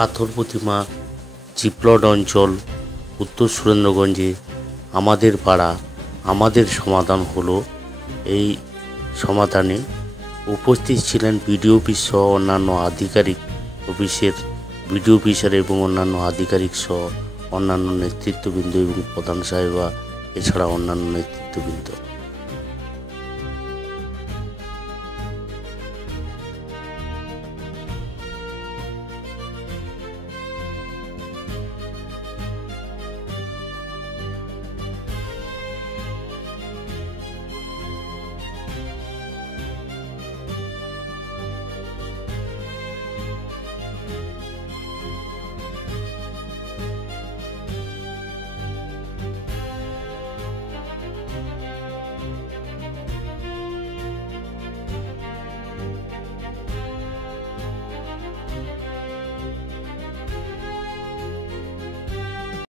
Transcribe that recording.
পাথর প্রতিমা চিপলড অঞ্চল উত্তর সুরেন্দ্রগঞ্জে আমাদের পাড়া আমাদের সমাধান হলো। এই সমাধানে উপস্থিত ছিলেন বিডিও অফিস সহ অন্যান্য আধিকারিক, অফিসের বিডিও অফিসার এবং অন্যান্য আধিকারিক সহ অন্যান্য নেতৃত্ববৃন্দ এবং প্রধান সাহেবা, এছাড়া অন্যান্য নেতৃত্ববৃন্দ।